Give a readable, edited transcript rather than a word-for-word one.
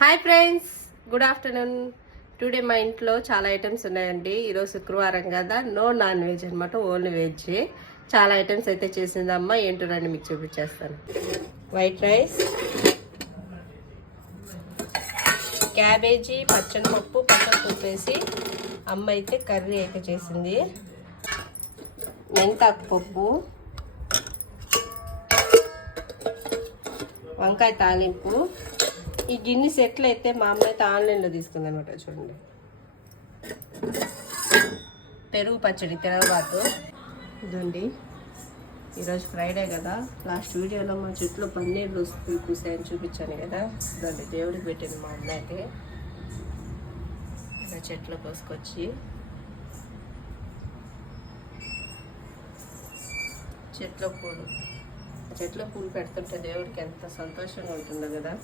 Hi friends, good afternoon. Today మా ఇంట్లో చాలా ఐటమ్స్ ఉన్నాయండి. ఈరోజు శుక్రవారం కదా, నో నాన్ వెజ్ అనమాట, ఓన్లీ వెజ్. చాలా ఐటమ్స్ అయితే చేసిందమ్మ. ఏంటో రండి మీకు చూపించేస్తాను. వైట్ రైస్, క్యాబేజీ, పచ్చనిపప్పు, పచ్చనిపప్పు వేసి అమ్మ అయితే కర్రీ అయితే చేసింది. మెంతాకు పప్పు, వంకాయ తాలింపు. ఈ గిన్నె సెట్లు అయితే మా అమ్మ అయితే ఆన్లైన్లో తీసుకుంది అనమాట. చూడండి, పెరుగు పచ్చడి, తిరగబాతు. ఇదండి, ఈరోజు ఫ్రైడే కదా, లాస్ట్ వీడియోలో మా చెట్లో పన్నీర్ కూసాయని చూపించాను కదా. ఇదండి, దేవుడికి పెట్టింది మా అమ్మ అయితే. ఇలా చెట్లో కోసుకొచ్చి చెట్లో పూలు పెడుతుంటే దేవుడికి ఎంత సంతోషంగా ఉంటుందో కదా.